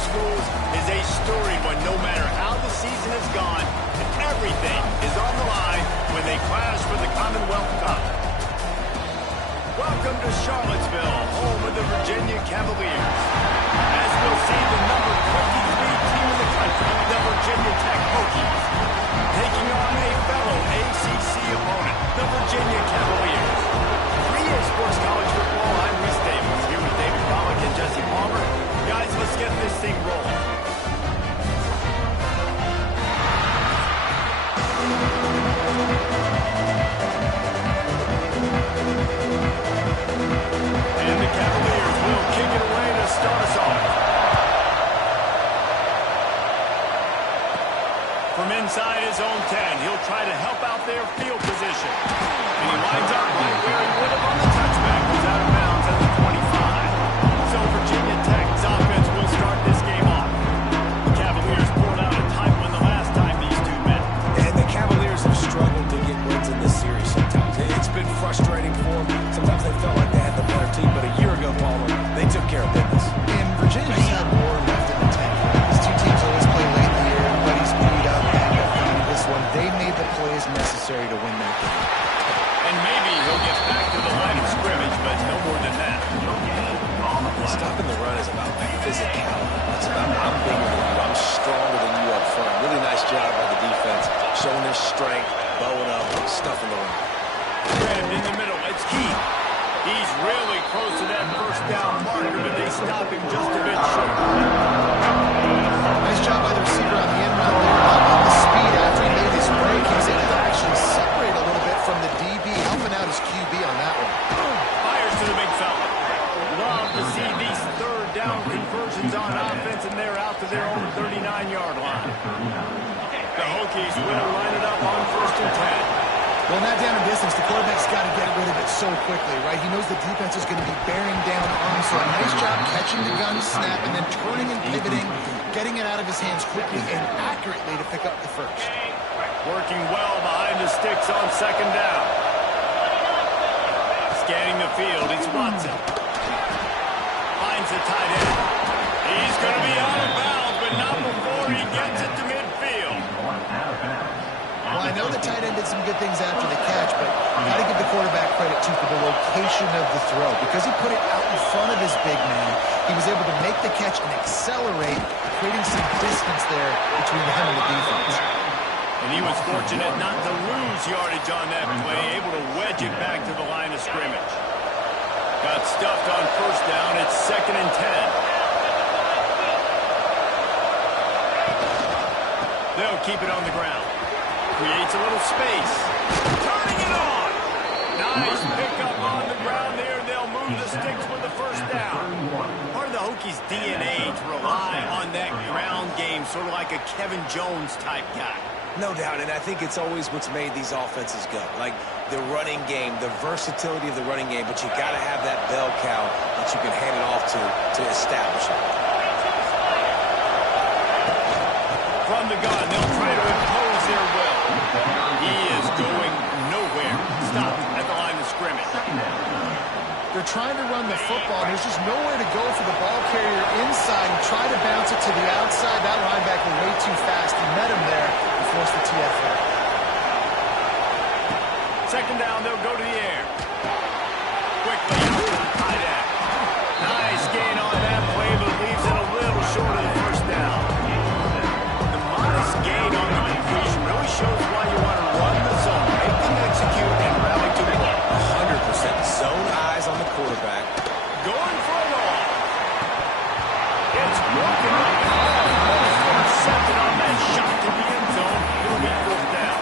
schools is a storied one no matter how the season has gone. Everything is on the line when they clash for the Commonwealth Cup. Welcome to Charlottesville, home of the Virginia Cavaliers. As we'll see, the number 23 team in the country, the Virginia Tech Hokies, taking on a fellow ACC opponent, the Virginia Cavaliers. 3A Sports College Football, I'm Reese Davis, here with David Pollack and Jesse Palmer. Guys, let's get this thing rolling. And the Cavaliers will kick it away to start us off. From inside his own 10, he'll try to help out their field position. And he lines up right where he would have on the touchback. Goes out of bounds at the 25. So Virginia Tech's offense will start this game off. The Cavaliers pulled out a tight one the last time these two met. And the Cavaliers have struggled to get wins in this series sometimes. It's been frustrating for them. Sometimes they felt like they had the better team, but a year ago, Palmer, they took care of business. And Virginia's had more left in the tank. These two teams always play late in the year. Everybody's beat up, and this one, they made the plays necessary to win that game. And maybe he'll get back to the line of scrimmage, but no more than that. Stopping the run is about physicality. It's about I'm bigger than you, I'm stronger than you up front. Really nice job by the defense, showing their strength, bowing up, stuffing the run. Graham in the middle, it's Keith. He's really close to that first down marker, but they stop him just a bit short. Nice job by the receiver on the end route there. On the speed after he made his break, he was able to actually separate a little bit from the DB, helping out his QB on that one. Fires to the big fella. Love to see these third down conversions on offense, and they're out to their own 39-yard line. The Hokies will line it up on 1st and 10. Well, in that down and distance, the quarterback's got to get rid of it so quickly, right? He knows the defense is going to be bearing down on him, so a nice job catching the gun snap and then turning and pivoting, getting it out of his hands quickly and accurately to pick up the first. Working well behind the sticks on 2nd down. Scanning the field, it's Watson. Finds the tight end. He's going to be out of bounds, but not before he gets it to midfield. Well, I know the tight end did some good things after the catch, but got to give the quarterback credit, too, for the location of the throw. Because he put it out in front of his big man, he was able to make the catch and accelerate, creating some distance there between him and the defense. And he was fortunate not to lose yardage on that play, able to wedge it back to the line of scrimmage. Got stuffed on 1st down. It's 2nd and 10. They'll keep it on the ground. Creates a little space. Turning it on. Nice pickup on the ground there. They'll move the sticks with the 1st down. Part of the Hokies' DNA to rely on that ground game, sort of like a Kevin Jones type guy. No doubt, and I think it's always what's made these offenses go. Like the running game, the versatility of the running game, but you got to have that bell cow that you can hand it off to establish it. From the gun, they'll try to impose their will. He is going nowhere. Stop at the line of scrimmage. They're trying to run the football. There's just nowhere to go for the ball carrier inside. He tried to bounce it to the outside. That linebacker way too fast. He met him there and forced the TFL. 2nd down, they'll go to the air. Quickly, tight end. Nice gain on that play, but leaves it a little short of the 1st down. The modest gain on the completion really shows why you want to run the zone, make them execute, and rally to the ball. 100% zone eyes on the quarterback. Going for a roll. It's broken up. Almost intercepted on that shot to the end zone. It'll be 4th down.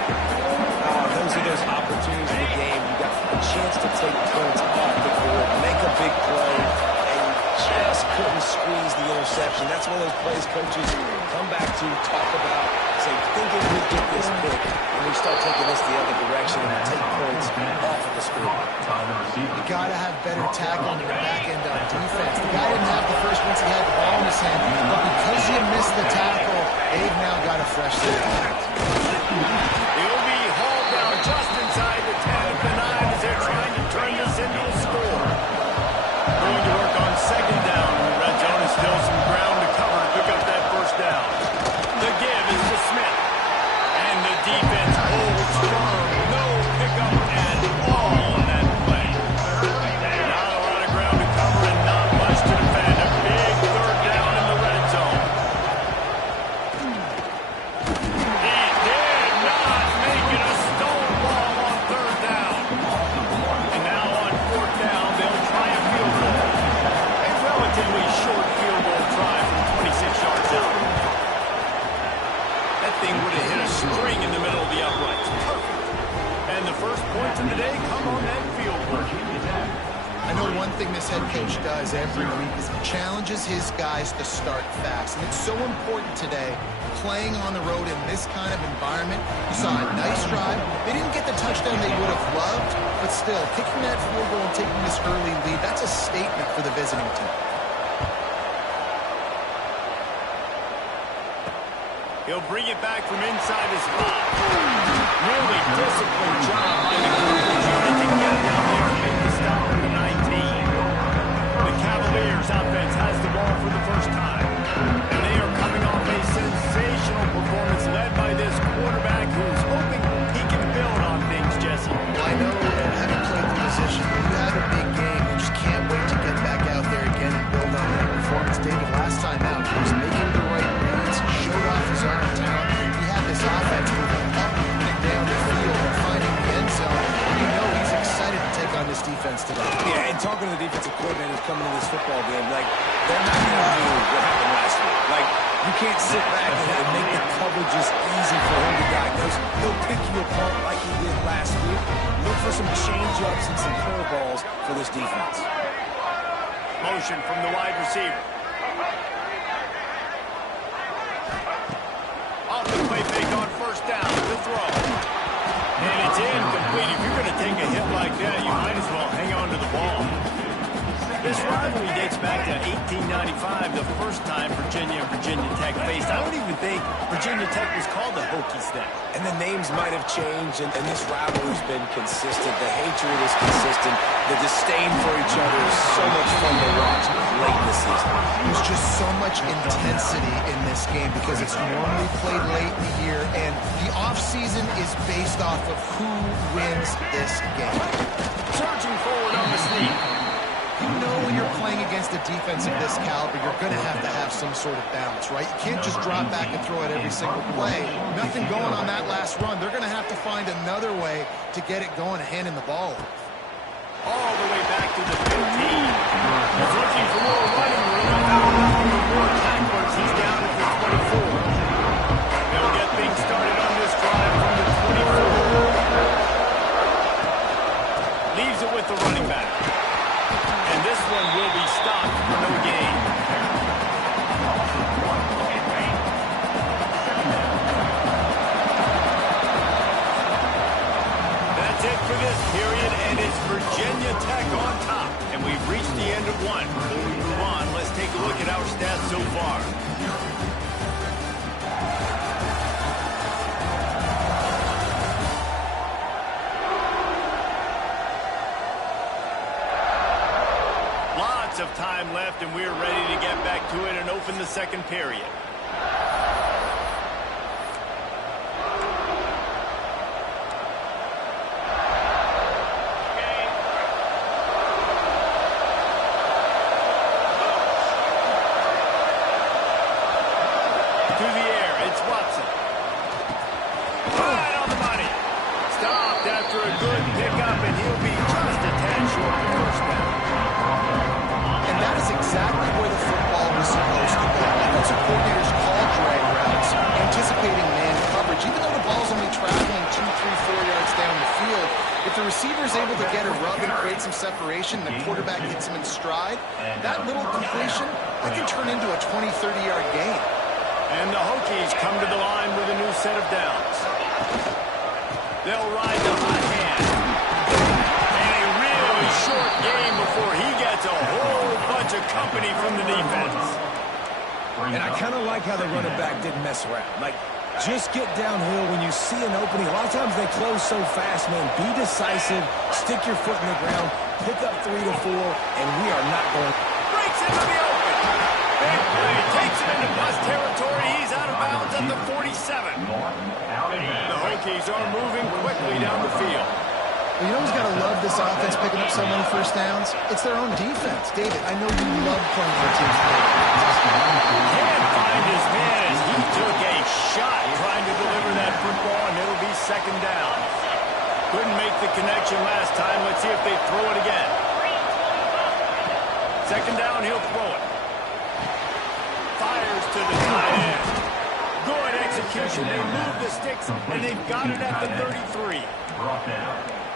Those are those opportunities in the game. You got a chance to take points off the board, make a big play, and you just couldn't squeeze the interception. That's one of those plays coaches come back to, talk about, say, thinking we get this pick, and we start taking this the other direction and take points off of the score. You got to have better tackling in the back end on defense. The guy didn't have the first once he had the ball in his hand, but because you missed the tackle, they've now got a fresh lead. He'll be hauled down just inside the 10 at the 9 as they're trying to turn this into a score. Going to work on 2nd down. Red zone is still some ground to cover to pick up short field goal try from 26 yards out. That thing would have hit a string in the middle of the uprights. Perfect. And the first points of the day come on that field goal. I know one thing this head coach does every week is he challenges his guys to start fast. And it's so important today, playing on the road in this kind of environment. You saw a nice drive. They didn't get the touchdown they would have loved, but still, kicking that field goal and taking this early lead, that's a statement for the visiting team. He'll bring it back from inside his spot. Really disciplined job by the coverage unit to get it down there and make the stop at the 19. The Cavaliers offense has the ball for the first time. And they are coming off a sensational performance led by this quarterback who's hoping he can build on things, Jesse. Well, I know that having played the position, when you have a big game, you just can't wait to get back out there again and build on that performance. David, last time out, he was making the right reads, showed off his arm talent. He had this offense moving up and down the field and finding the end zone. You know he's excited to take on this defense today. Yeah, and talking to the defensive coordinators coming into this football game, like, they're not going to do what happened last week. Like, you can't sit back and make the coverages easy for him to diagnose. He'll pick you apart like he did last week. Look for some change-ups and some curveballs for this defense. Motion from the wide receiver. Off the play fake on first down. The throw. And it's incomplete. If you're going to take a hit like that, you might as well hang on to the ball. This rivalry dates back to 1895, the first time Virginia and Virginia Tech faced. I don't even think Virginia Tech was called the Hokies then. And the names might have changed, and this rivalry's been consistent. The hatred is consistent. The disdain for each other is so much fun to watch late in the season. There's just so much intensity in this game because it's normally played late in the year, and the offseason is based off of who wins this game. Surging forward on the sneak. You know when you're playing against a defense of this caliber, you're going to have some sort of balance, right? You can't just drop back and throw it every single play. Nothing going on that last run. They're going to have to find another way to get it going, handing the ball off. All the way back to the 15. He's looking for more running room. Looking for more tacklers. He's down at the 24. They'll get things started on this drive from the 24. Leaves it with the running back. And this one will be stopped for no gain. That's it for this period, and it's Virginia Tech on top. And we've reached the end of one. Before we move on, let's take a look at our stats so far. Of time left, and we're ready to get back to it and open the second period. To the air, it's Watson. Right on the money. Stopped after a good pickup, and he'll be just a tad short of the first down. That is exactly where the football was supposed to go. Offensive coordinators call drag routes, anticipating man coverage. Even though the ball's only traveling 2, 3, 4 yards down the field, if the receiver is able to get a rub and create some separation, the quarterback hits him in stride, that little completion, that can turn into a 20, 30-yard gain. And the Hokies come to the line with a new set of downs. They'll ride the hot hand. And a really short game before he gets a whole bunch of company from the defense. And I kind of like how the running back didn't mess around. Like, just get downhill when you see an opening. A lot of times they close so fast, man. Be decisive, stick your foot in the ground, pick up 3 to 4, and we are not going. Breaks into the open. Big play. Takes him into bus territory. He's out of bounds at the 47. The Hokies are moving quickly down the field. Well, you know who's got to love this offense picking up so many first downs? It's their own defense. David, I know you love playing your team's play. Can't find his man as he took a shot trying to deliver that football, and it'll be second down. Couldn't make the connection last time. Let's see if they throw it again. Second down, he'll throw it. execution. They move the sticks, and they've got it at the 33.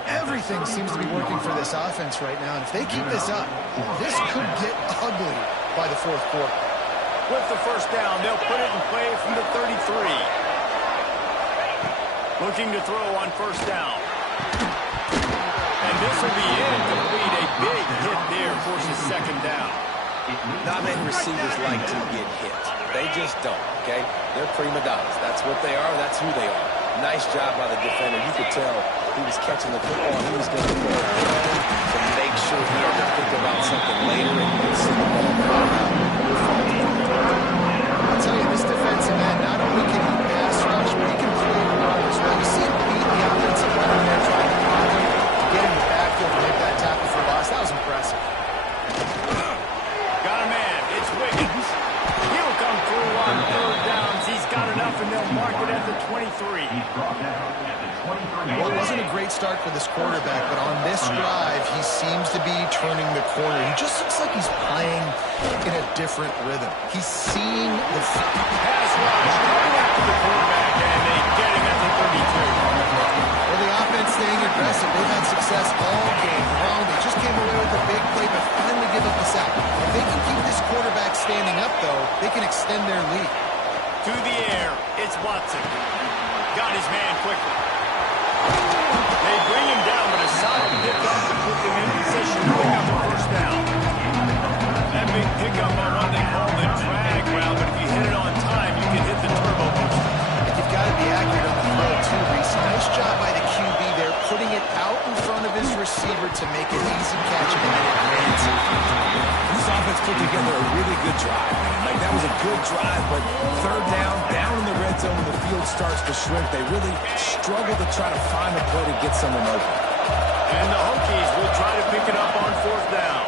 Everything seems to be working for this offense right now, and if they keep this up, this could get ugly by the fourth quarter. With the first down, they'll put it in play from the 33. Looking to throw on first down. And this will be incomplete. A big hit there forces second down. Not many receivers like to get hit. They just don't, okay? They're prima donnas. That's what they are. That's who they are. Nice job by the defender. You could tell he was catching the football. He was going to go to make sure he had to think about something later and see the ball come out. I'll tell you, this defensive end, not only can he pass rush, but he can play the run as well. You see him beat the offensive line there, trying to block him, to get him back and make that tackle for loss. That was impressive. Got a man. It's Wiggins. He'll come through on third downs. He's got enough, and they'll mark it at the 23. Well, it wasn't a great start for this quarterback, but on this drive, he seems to be turning the corner. He just looks like he's playing in a different rhythm. He's seeing the pass rush coming after the quarterback, and they get him at the 32. Well, the offense staying aggressive. They've had success all game long. They just came away with a big play, but finally give up the sack. If they can keep this quarterback standing up, though, they can extend their lead. To the air, it's Watson. Got his man quickly. They bring him down, but a solid pickup to put them in position to pick up a first down. That big pickup on what they call the drag route, but if you hit it on time, you can hit the turbo booster. You've got to be accurate on the throw, too, Reese. Nice job by the QB there, putting it out in front of his receiver to make an easy catch and then advance. This offense put together a really good drive. Like, that was a good drive, but third down in the red zone when the field starts to shrink, they really struggle to try to find a play to get someone open. And the Hokies will try to pick it up on fourth down.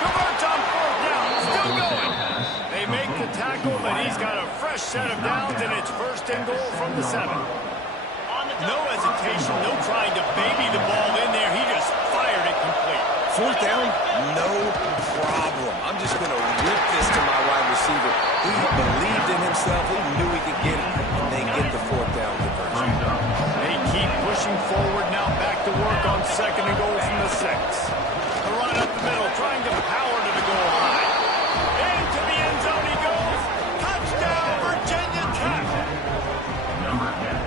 Converts on fourth down, still going. They make the tackle, but he's got a fresh set of downs, and it's first and goal from the 7. No hesitation, no trying to baby the ball in there. He just fired it complete. Fourth down, no problem. I'm just going to rip this to my wide receiver. He believed in himself. He knew he could get it, and they get the fourth down conversion. They keep pushing forward now, back to work on second and goal from the 6. The run up the middle, trying to power to the goal line. Into the end zone he goes. Touchdown, Virginia Tech.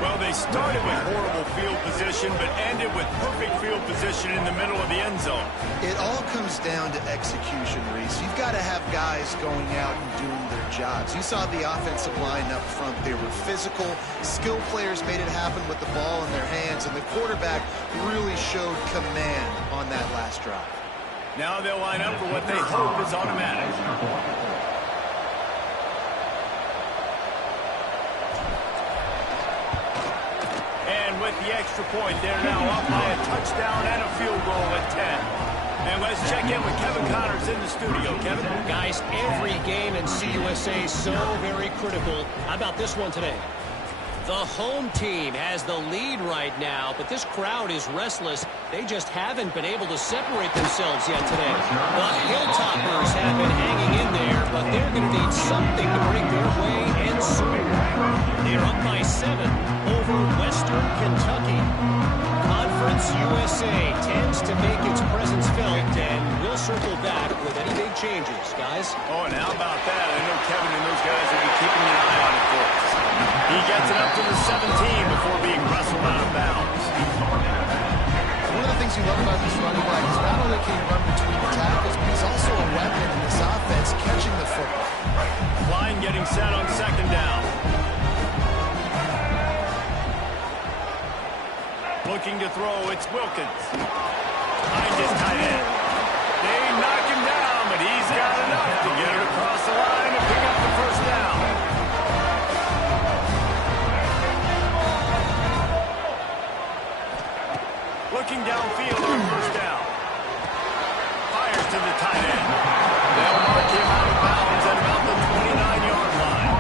Well, they started with horrible field position, but ended with perfect field position in the middle of the end zone. It all comes down to execution, Reese. You've got to have guys going out and doing their jobs. You saw the offensive line up front. They were physical. Skill players made it happen with the ball in their hands, and the quarterback really showed command on that last drive. Now they'll line up for what they hope is automatic. And with the extra point, they're now up by a touchdown and a field goal at 10. And let's check in with Kevin Connors in the studio. Kevin? Guys, every game in CUSA is so very critical. How about this one today? The home team has the lead right now, but this crowd is restless. They just haven't been able to separate themselves yet today. The Hilltoppers have been hanging in there, but they're going to need something to break their way, and soon. They're up by 7 over Western Kentucky. Conference USA tends to make its presence felt, and we'll circle back with any big changes, guys. Oh, and how about that? I know Kevin and those guys will be keeping an eye on it for us. He gets it up to the 17 before being wrestled out of bounds. One of the things you love about this running back is not only can he run between the tackles, but he's also a weapon in this offense, catching the football. Line getting set on second down. Looking to throw, it's Wilkins. Behind his tight end. They knock him down, but he's got enough to get it across the line and pick up the first down. Looking downfield on first down. Fires to the tight end. They'll mark him out of bounds at about the 29-yard line.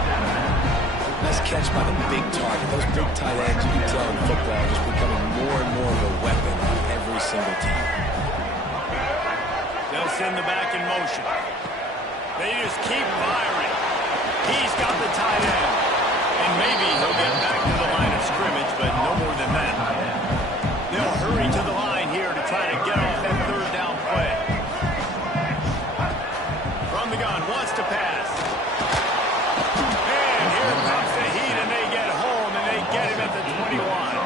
Nice catch by the big target. Those big tight ends, you can tell in football, are just becoming more and more of a weapon on every single team. They'll send the back in motion. They just keep firing. He's got the tight end. And maybe he'll get back to the line of scrimmage, but no more than that. They'll hurry to the line here to try to get off that third down play. From the gun, wants to pass. And here comes the heat, and they get home, and they get him at the 21.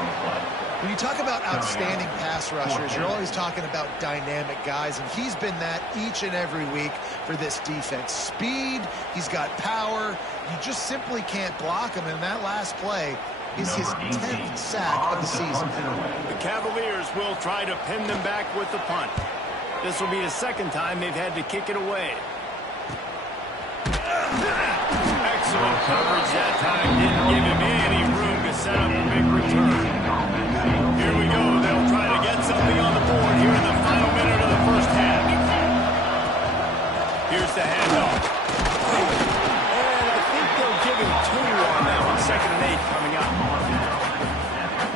When you talk about outstanding pass rushers, you're always talking about dynamic guys, and he's been that each and every week for this defense. Speed, he's got power. You just simply can't block him, and that last play is his 10th sack of the season. The Cavaliers will try to pin them back with the punt. This will be the second time they've had to kick it away. Excellent coverage that time. Didn't give him any room to set up a big return. Here we go. They'll try to get something on the board here in the final minute of the first half. Here's the handoff. And I think they'll give him 2 on that one. 2nd and 8 coming up.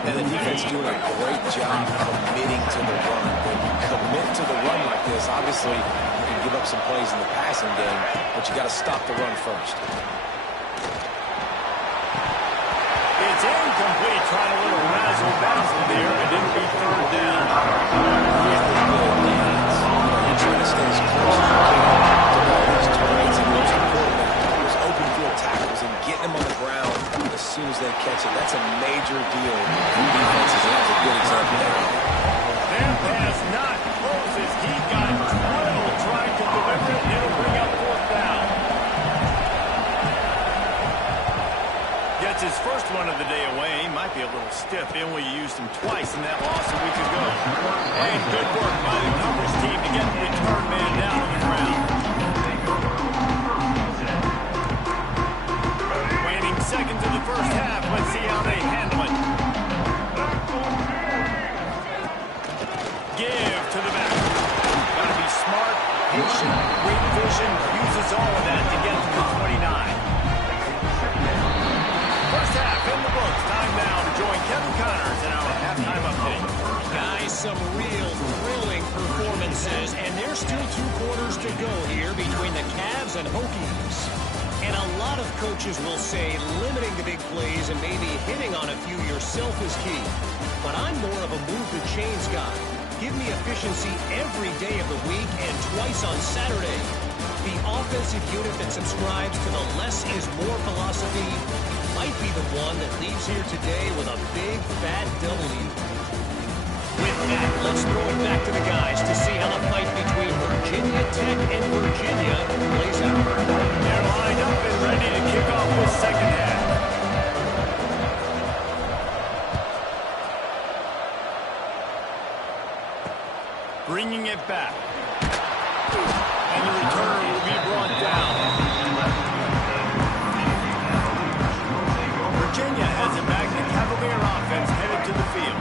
And the defense doing a great job committing to the run. When you commit to the run like this, obviously you can give up some plays in the passing game, but you got to stop the run first. It's incomplete, trying a little razzle-dazzle there. It didn't be 3rd down. You're trying to stay as close as you can to all these targets, and most importantly, those open field tackles and getting them on the ground as soon as they catch it. That's a major deal for defenses, and that's a good example there. Their pass not close as he got drilled trying to deliver it. It'll bring up 4th down. Gets his first one of the day away. He might be a little stiff. They only used him twice in that loss a week ago. And good work by the coverage team to get the return man down on the ground. Waning seconds of the first half. Let's see how they handle it. Give to the back. Got to be smart, patient, great vision. Uses all of that to get to the 29. First half in the books. Time now to join Kevin Connors in our halftime update. Guys, some real thrilling performances, and there's still 2 quarters to go here between the Cavs and Hokies. And a lot of coaches will say limiting the big plays and maybe hitting on a few yourself is key. But I'm more of a move the chains guy. Give me efficiency every day of the week and twice on Saturday. The offensive unit that subscribes to the less is more philosophy might be the one that leaves here today with a big, fat W. With that, let's throw it back to the guys to see how the fight between Virginia Tech and Virginia plays out. They're lined up and ready to kick off this second half. Bringing it back. And the returner will be brought down. Virginia has it back. The Cavalier offense headed to the field.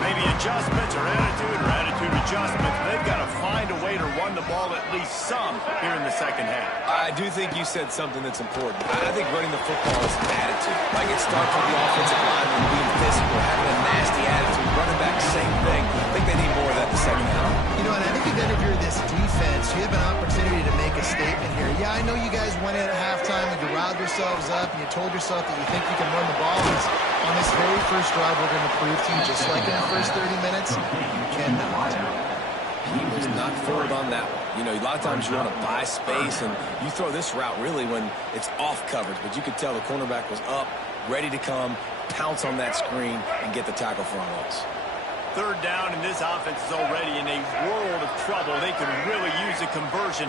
Maybe adjustments or attitude adjustments. They've got to find a way to run the ball at least some here in the second half. I do think you said something that's important. I think running the football is an attitude. Like it starts with the offensive lineman being physical, having a nasty attitude. Running back, same thing. I think they need more of that in the second half. You know, and I think even if you're this defense, you have an opportunity to make a statement here. Yeah, I know you guys went in at halftime and you riled yourselves up and you told yourself that you think you can run the ball. On this very first drive, we're going to prove to you, just like in the first 30 minutes, you cannot. He was not fooled on that one. You know, a lot of times you want to buy space, and you throw this route really when it's off coverage. But you could tell the cornerback was up, ready to come, pounce on that screen, and get the tackle for a loss. 3rd down, and this offense is already in a world of trouble. They could really use a conversion,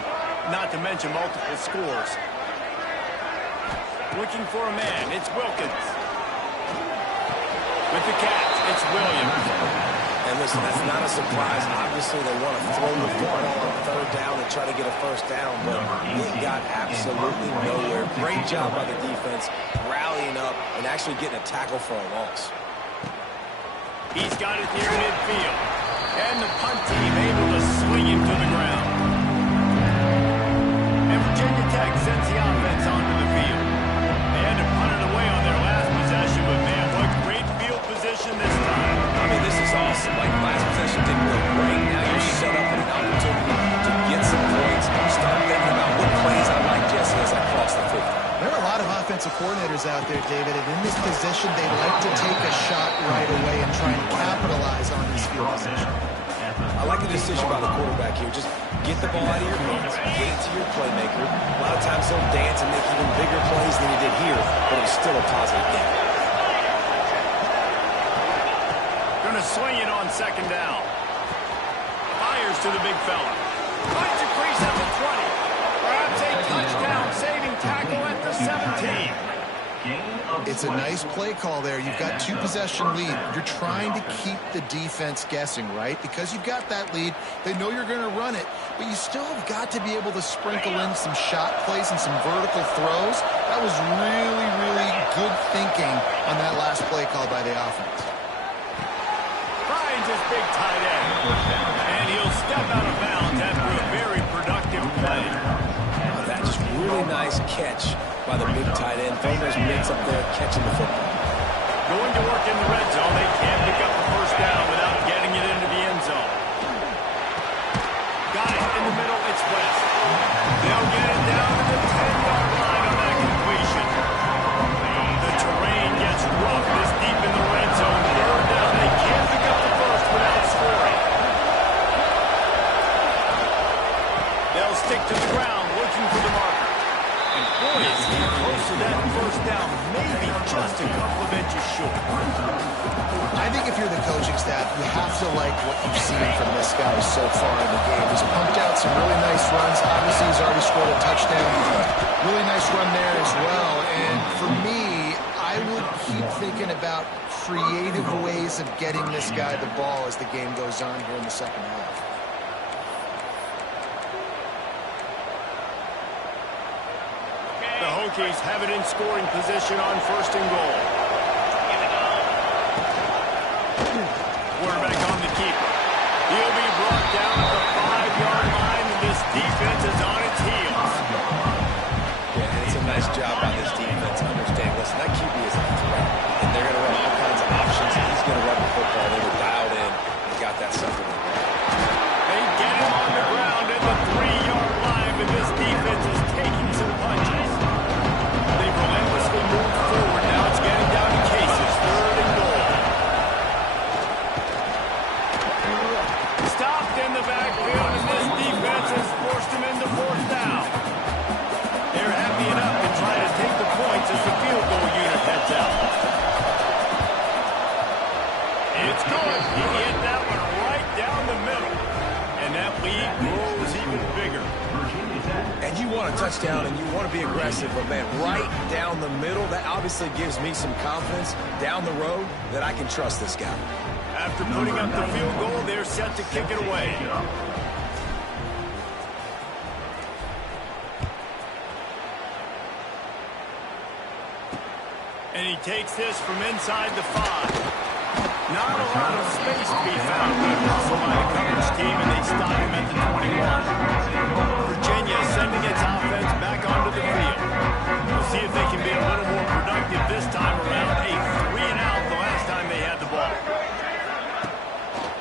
not to mention multiple scores. Looking for a man. It's Wilkins. With the catch, it's Williams. And listen, that's not a surprise. Obviously, they want to throw the football on 3rd down and try to get a first down, but he got absolutely nowhere. Great job by the defense, rallying up and actually getting a tackle for a loss. He's got it near midfield. And the punt team able to swing him to the ground. And Virginia Tech sends the offense onto the field. They had to punt it away on their last possession, but man, what great field position this time. I mean, this is awesome. Like, last possession didn't go great. Now you're set up with an opportunity to get some points. Start thinking about what plays I like, Jesse, as I cross the 50. defensive coordinators out there, David, and in this position, they like to take a shot right away and try and capitalize on this field position. I like the decision by the quarterback here. Just get the ball out of your hands, get it to your playmaker. A lot of times they'll dance and make even bigger plays than he did here, but it was still a positive game. Going to swing it on second down. Fires to the big fella. Finds a crease at the 20. Perhaps a touchdown, saving tackle at the 17. It's a nice play call there. You've got 2-possession lead. You're trying to keep the defense guessing, right? Because you've got that lead, they know you're going to run it, but you still have got to be able to sprinkle in some shot plays and some vertical throws. That was really, really good thinking on that last play call by the offense. Finds his big tight end. And he'll step out of bounds after a very productive play. That just really nice catch by the big tight end. Throwing those mitts up there, catching the football. Going to work in the red zone. They can't pick up the first down without getting it into the end zone. Got it in the middle. It's West. They'll get it down to the 10-yard line on that completion. The terrain gets rough this deep in the red zone. Third down. They can't pick up the first without scoring. They'll stick to the ground looking for the marker. And boy, is he close to that first down. Maybe just a couple of inches short. I think if you're the coaching staff, you have to like what you've seen from this guy so far in the game. He's pumped out some really nice runs. Obviously, he's already scored a touchdown. Really nice run there as well. And for me, I would keep thinking about creative ways of getting this guy the ball as the game goes on here in the second half. The Hokies have it in scoring position on first and goal. Quarterback on the keeper. He'll be brought down at the 5-yard line, and this defense is on its heels. Yeah, and it's a nice job by this defense to understand, listen, that QB is a threat, and they're going to run all kinds of options, and he's going to run the football. They were dialed in and got that sucker. They get him on the ground at the 3-yard line, but this defense is taking some punches. They relentlessly move forward. Now it's getting down to cases. Third and goal. Stopped in the backfield, and this defense has forced him into fourth down. They're happy enough to try to take the points as the field goal unit heads out. It's good. He hit that one right down the middle. And that lead grows even bigger. And you want a touchdown and you want to be aggressive, but man, right down the middle, that obviously gives me some confidence down the road that I can trust this guy. After putting up the field goal, they're set to kick it away. And he takes this from inside the 5. Not a lot of space to be found. Good hustle by the coverage team, and they stop him at the 21. Virginia sending its offense back onto the field. We'll see if they can be a little more productive this time around. A 3-and-out the last time they had the ball.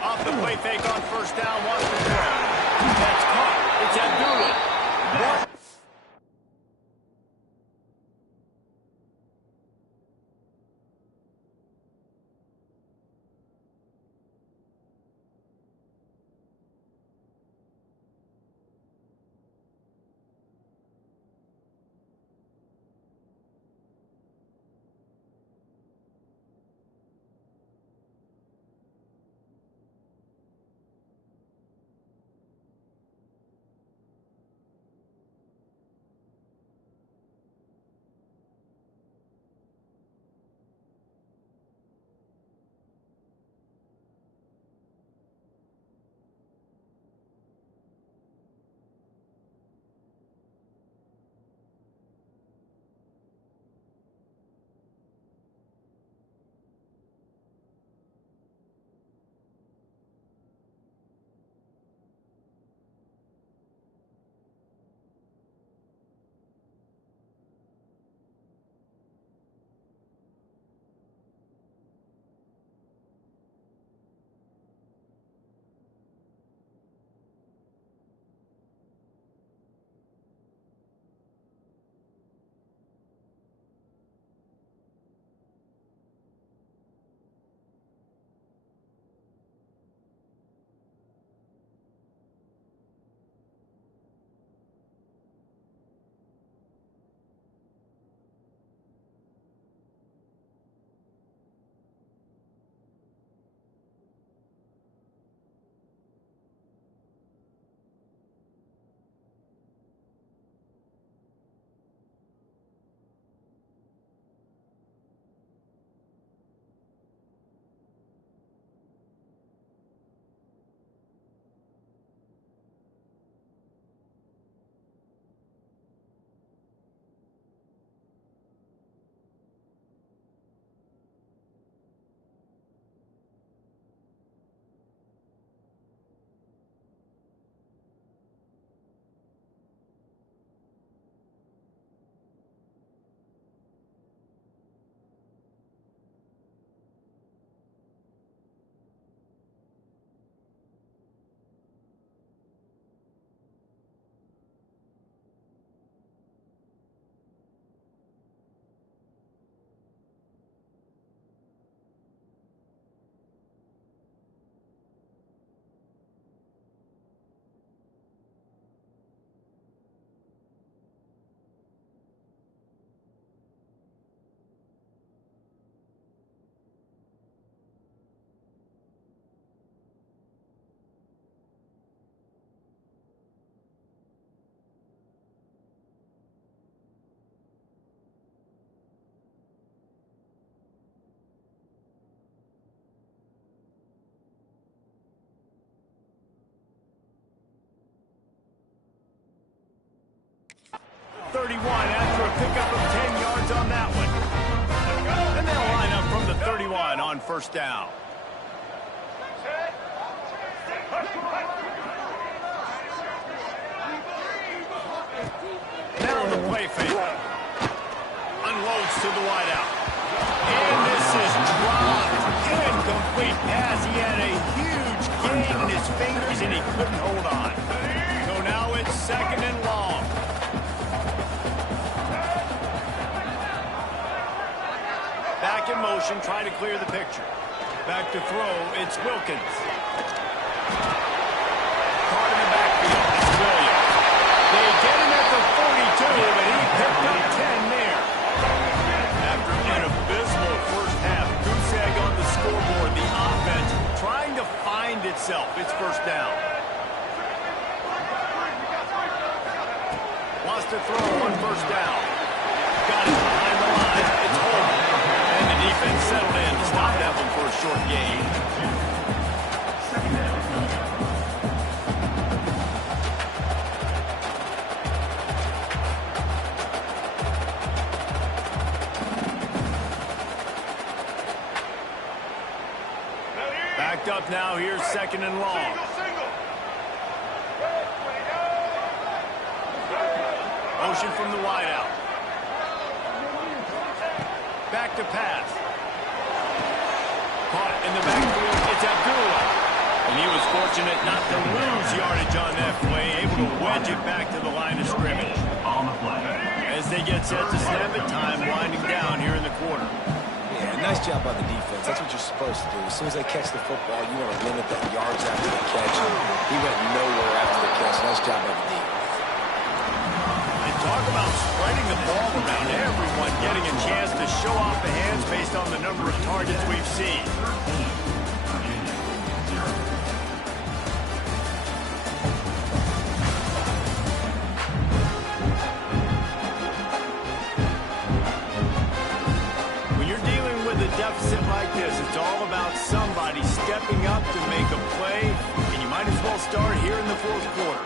Off the play fake on first down. Watch the throw. That's caught. It's Abdullah. 31 after a pickup of 10 yards on that one. And they'll line up from the 31 on first down. Now the play fake. Unloads to the wideout. And this is dropped. Incomplete pass. He had a huge gain in his fingers and he couldn't hold on. So now it's second and long. Back in motion, trying to clear the picture. Back to throw, it's Wilkins. Caught in the backfield, it's Williams. They get him at the 42, but he picked up 10 there. After an abysmal first half, goose egg on the scoreboard, the offense trying to find itself. It's first down. Wants to throw on first down. Got it behind the line. It's Holman. And the defense settled in to stop that one for a short gain. Backed up now. Here's second and long. Motion from the wideout. Back to pass. Caught in the backfield. It's Abdullah. And he was fortunate not to lose yardage on that play. Able to wedge it back to the line of scrimmage. As they get set to snap it, time winding down here in the quarter. Yeah, nice job by the defense. That's what you're supposed to do. As soon as they catch the football, you want to limit that yards after the catch. He went nowhere after the catch. Nice job by the defense. Talk about spreading the ball around, everyone getting a chance to show off the hands based on the number of targets we've seen. When you're dealing with a deficit like this, it's all about somebody stepping up to make a play, and you might as well start here in the fourth quarter.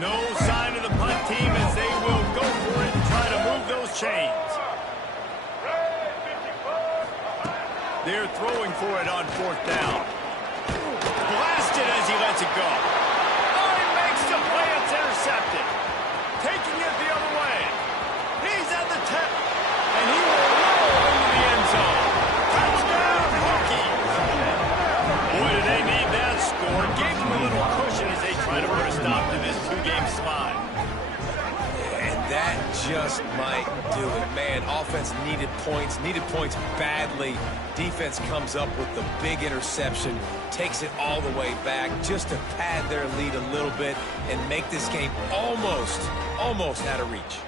No sign of the punt team as they will go for it and try to move those chains. They're throwing for it on fourth down. Blasted as he lets it go. Oh, he makes the play. It's intercepted. Taking it the other way. He's at the 10. And he will roll into the end zone. Touchdown, Hokies. Boy, do they need that score. Gave them a little cushion as they try to put a stop to this two-game slide. And that just might do it. Man, offense needed points badly. Defense comes up with the big interception, takes it all the way back just to pad their lead a little bit and make this game almost out of reach.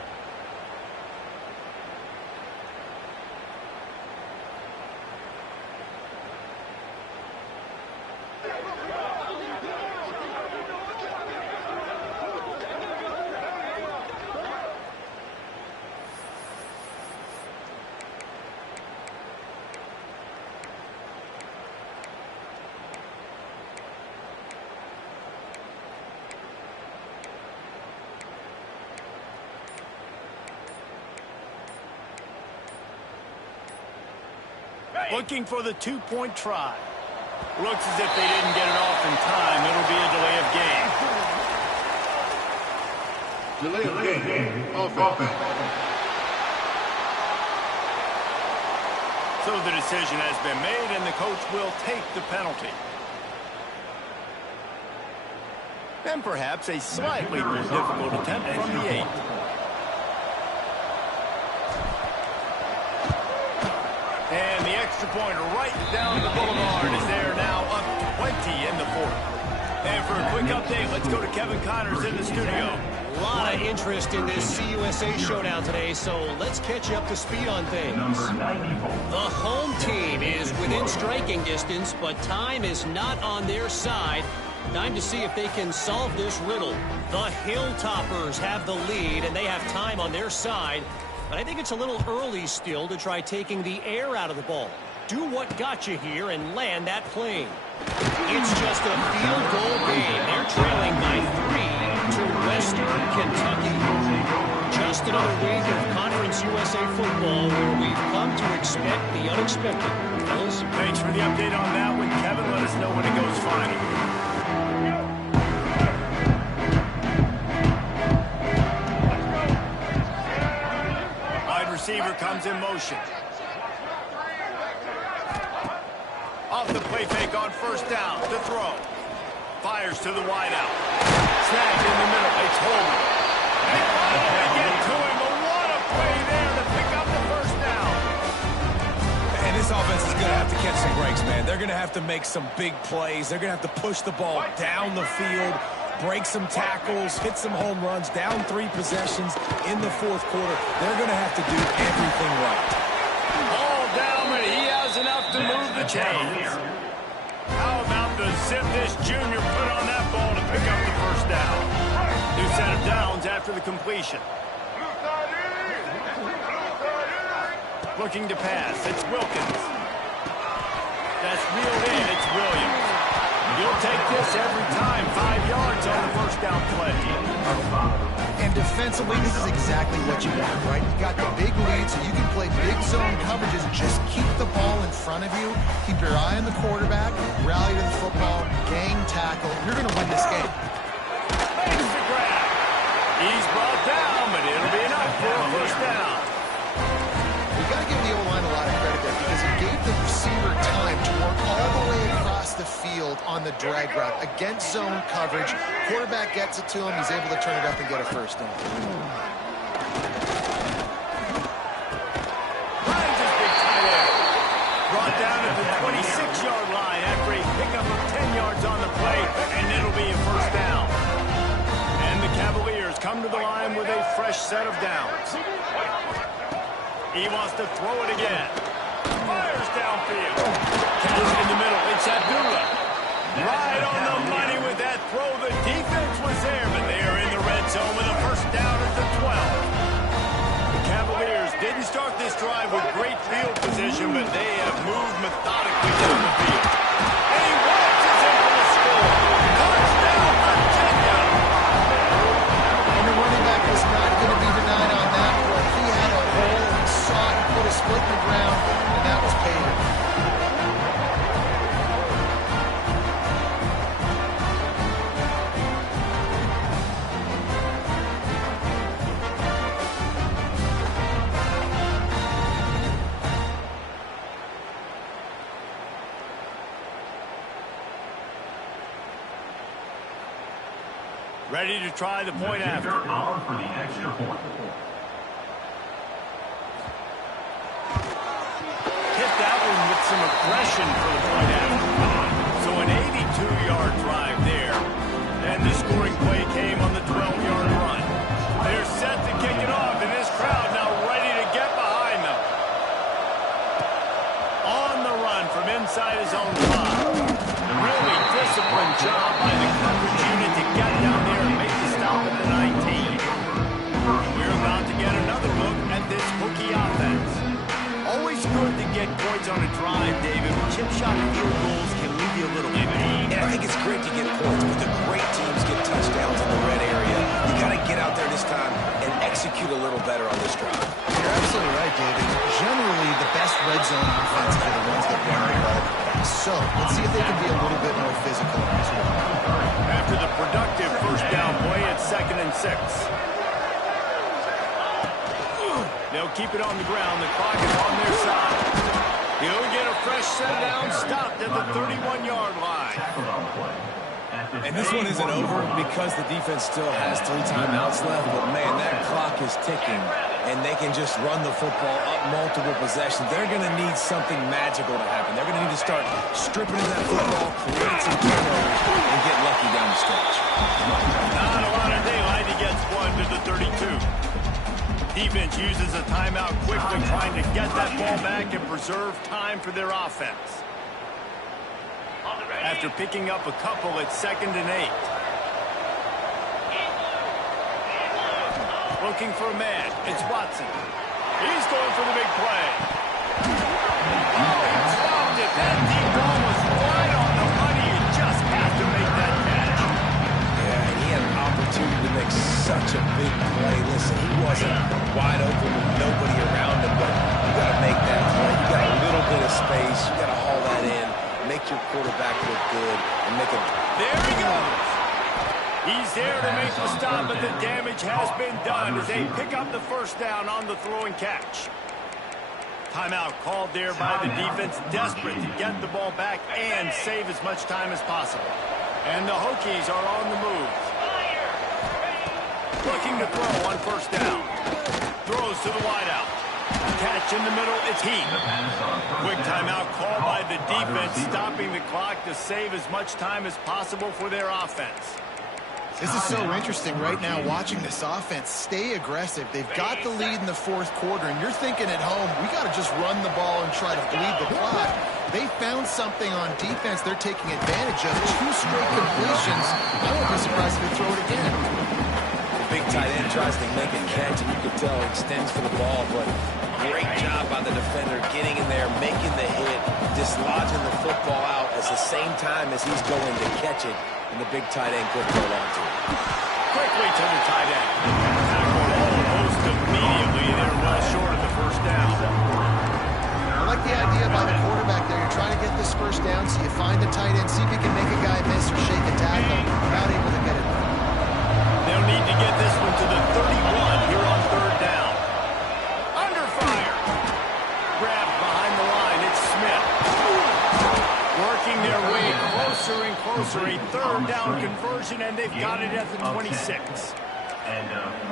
Looking for the two-point try. Looks as if they didn't get it off in time. It'll be a delay of game. Delay of game. Offense. So the decision has been made, and the coach will take the penalty. And perhaps a slightly more difficult attempt from the 8. And the extra pointer right down the boulevard is there now up 20 in the fourth. And for a quick update, let's go to Kevin Connors in the studio. A lot of interest in this CUSA showdown today, so let's catch you up to speed on things. The home team is within striking distance, but time is not on their side. Time to see if they can solve this riddle. The Hilltoppers have the lead, and they have time on their side. But I think it's a little early still to try taking the air out of the ball. Do what got you here and land that plane. It's just a field goal game. They're Expect the unexpected. Bills. Thanks for the update on that one, Kevin. Let us know when it goes final. Wide receiver comes in motion. Off the play fake on first down. To throw. Fires to the wideout. Snagged in the middle. It's Holman. They finally get to him. But what a play there to pick up the first down. And this offense is going to have to catch some breaks, man. They're going to have to make some big plays. They're going to have to push the ball down the field, break some tackles, hit some home runs, down 3 possessions in the fourth quarter. They're going to have to do everything right. Ball down, but he has enough to move the chains. How about the zip this junior put on that ball to pick up the first down? New set of downs after the completion. Looking to pass. It's Wilkins. That's reeled in. It's Williams. You'll take this every time. 5 yards on the first down play. And defensively, this is exactly what you want, right? You got the big lead, so you can play big zone coverages. Just keep the ball in front of you. Keep your eye on the quarterback. Rally to the football. Gang tackle. You're going to win this game. Makes the grab. He's brought down, but it'll be enough for a first down. You got to give the O-line a lot of credit there because he gave the receiver time to work all the way across the field on the drag route against zone coverage. Quarterback gets it to him. He's able to turn it up and get a first down. Ryan's his big tight end. Brought down at the 26-yard line after a pickup of 10 yards on the play, and it'll be a first down. And the Cavaliers come to the line with a fresh set of downs. He wants to throw it again. Fires downfield. Catch in the middle. It's Abdullah. Right on the money with that throw. The defense was there, but they are in the red zone with a first down at the 12. The Cavaliers didn't start this drive with great field position, but they have moved methodically down the field. And he watches it for the score. Touchdown, Virginia. And the running back was not going to be denied on that one. He had a hole and sought and put a split in the ground, and that was paid. Ready to try the point after. For the extra point. Hit that one with some aggression for the point after. So an 82-yard drive there. And the scoring play came on the 12-yard run. They're set to kick it off, and this crowd now ready to get behind them. On the run from inside his own 5. Really disciplined job by the coverage unit to get down there and make the stop at the 19. We're about to get another look at this Hokie offense. Always good to get points on a drive, David. Chip shot field goals can leave you a little empty. And I think it's great to get points, but the great teams get touchdowns in the red area. You got to get out there this time and execute a little better on this drive. You're absolutely right, David. Generally, the best red zone offenses are the ones that run the ball fast. So, let's see if they can be a little bit more physical as well. After the productive first down play, it's 2nd and 6. They'll keep it on the ground. The clock is on their side. He'll get a fresh set down, stopped at the 31-yard line. And this one isn't over because the defense still has 3 timeouts left, but man, that clock is ticking, and they can just run the football up multiple possessions. They're going to need something magical to happen. They're going to need to start stripping in that football, create some turnovers, and get lucky down the stretch. Not a lot of daylight. He gets one to the 32. Defense uses a timeout quickly, trying to get that ball back and preserve time for their offense. After picking up a couple, it's 2nd and 8. Looking for a man. It's Watson. He's going for the big play. Oh, he dropped it. That deep ball was right on the money. You just have to make that catch. Yeah, he had an opportunity to make such a big play. Listen, he wasn't wide open with nobody around him, but you got to make that play. You got your quarterback look good and make a... There he goes. He's there to make the stop, but the damage has been done as they pick up the first down on the throw and catch. Timeout called there by the defense, desperate to get the ball back and save as much time as possible. And the Hokies are on the move. Looking to throw on first down. Throws to the wideout. Catch in the middle, it's Heath. Quick timeout called by the defense, stopping the clock to save as much time as possible for their offense. This is so interesting right now watching this offense stay aggressive. They've got the lead in the fourth quarter, and you're thinking at home, we got to just run the ball and try to bleed the clock. They found something on defense they're taking advantage of. 2 straight completions. I won't be surprised if they throw it again. The big tight end tries to make a catch, and you can tell he extends for the ball, but great job by the defender getting in there, making the hit, dislodging the football out at the same time as he's going to catch it. And the big tight end couldn't hold on to it. Quickly to the tight end. Tackled almost immediately. They're well short of the first down. I like the idea by the quarterback there. You're trying to get this first down, so you find the tight end, see if you can make a guy miss or shake a tackle. Not able to get it done. They'll need to get this one to the 31 here on third down. Under fire. Grabbed behind the line. It's Smith. Working their way closer and closer. A third down conversion, and they've got it at the 26.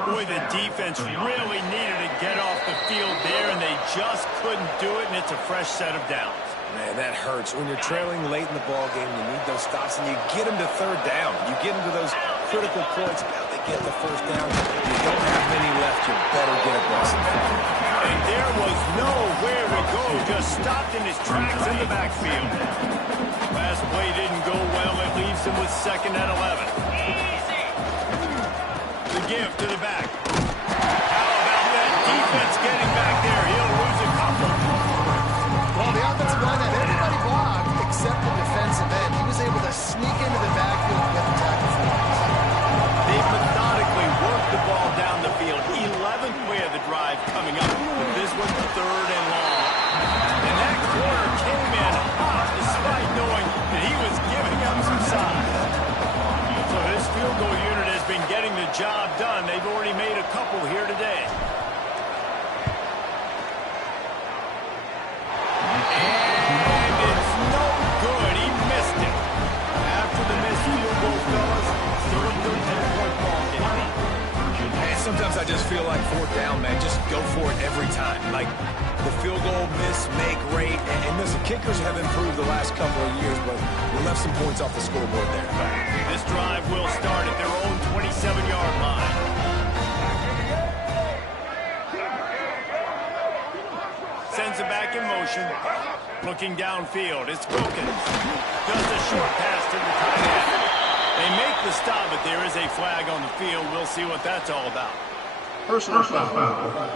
Boy, the defense really needed to get off the field there, and they just couldn't do it, and it's a fresh set of downs. Man, that hurts. When you're trailing late in the ball game, you need those stops, and you get them to third down. You get them to those critical points. Now they get the first down. You don't have many left. You better get aggressive. And there was nowhere to go. Just stopped in his tracks in the backfield. Last play didn't go well. It leaves him with second and 11. The give to the back. How about that defense getting back there? He'll lose a couple. Well, the offensive line had everybody blocked except the defensive end. He was able to sneak into the backfield and get the tackle for him. They methodically worked the ball down the field. 11th play of the drive coming up. But this was third and long. And that corner came in hot despite knowing that he was giving up some size. So this field goal unit has been getting the job done. They've already made a couple here today. And it's no good. He missed it. After the missed field goal, fellas, still a 13-point ball game. And sometimes I just feel like fourth down, man. Just go for it every time. Like the field goal, miss, make, rate. And listen, kickers have improved the last couple of years, but we left some points off the scoreboard there. This drive will start at their own 27-yard line. Sends it back in motion. Looking downfield. It's Wilkins. Just a short pass to the tight end. They make the stop, but there is a flag on the field. We'll see what that's all about. Personal foul.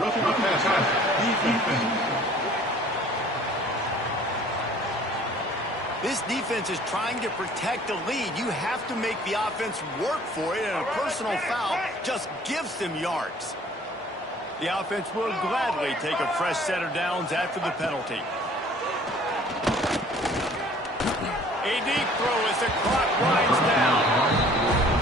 Roughing the passer. Defense. This defense is trying to protect the lead. You have to make the offense work for it, and a personal foul just gives them yards. The offense will gladly take a fresh set of downs after the penalty. A deep throw as the clock winds down.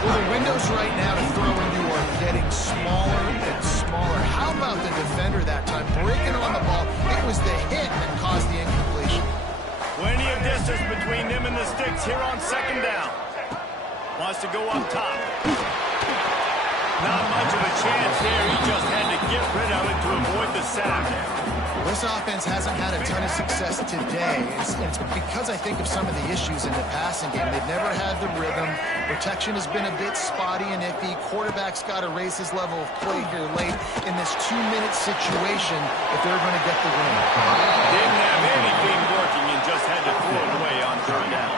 Well, the windows right now to throw into are getting smaller and smaller. How about the defender that time breaking on the ball? It was the hit that caused the incompletion. Plenty of distance between them and the sticks here on second down. Wants to go up top. Not much of a chance there. He just had to get rid of it to avoid the sack. This offense hasn't had a ton of success today. It's because I think of some of the issues in the passing game. They've never had the rhythm. Protection has been a bit spotty and iffy. Quarterback's got to raise his level of play here late in this 2-minute situation if they're going to get the win. Didn't have anything working and just had to throw it away on third down.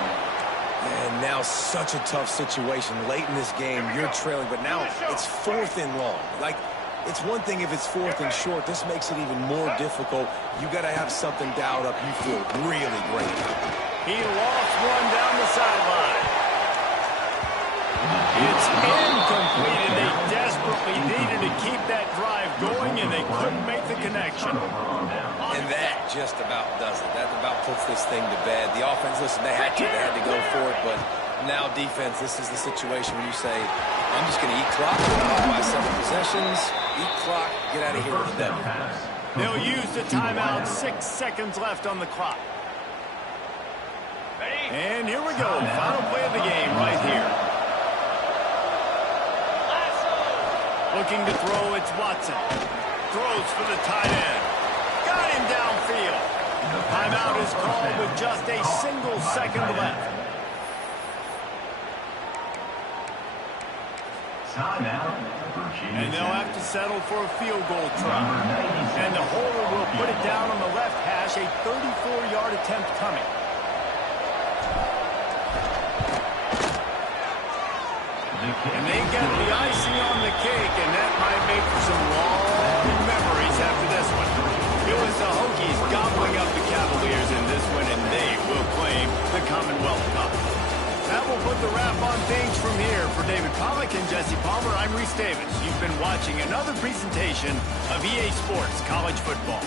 And now such a tough situation. Late in this game, you're trailing, but now it's fourth and long. Like, it's one thing if it's fourth and short. This makes it even more difficult. You got to have something dialed up you feel really great. He lost one down the sideline. It's incomplete, and they desperately needed to keep that drive going, and they couldn't make the connection. And that just about does it. That about puts this thing to bed. The offense, listen, they had to go for it, but now defense, this is the situation where you say, I'm just going to eat clock, by 7 possessions, eat clock, get out of here with the devil. They'll use the timeout. 6 seconds left on the clock. And here we go. Final play of the game right here. Looking to throw, it's Watson. Throws for the tight end. Got him downfield. Timeout is called with just a single second left. And they'll have to settle for a field goal try. And the holder will put it down on the left hash, a 34-yard attempt coming. And they get the icing on the cake, and that might make for some long memories after this one. It was the Hokies gobbling up the Cavaliers in this one, and they will claim the Commonwealth Cup. That will put the wrap on things from here. For David Pollack and Jesse Palmer, I'm Reese Davis. You've been watching another presentation of EA Sports College Football.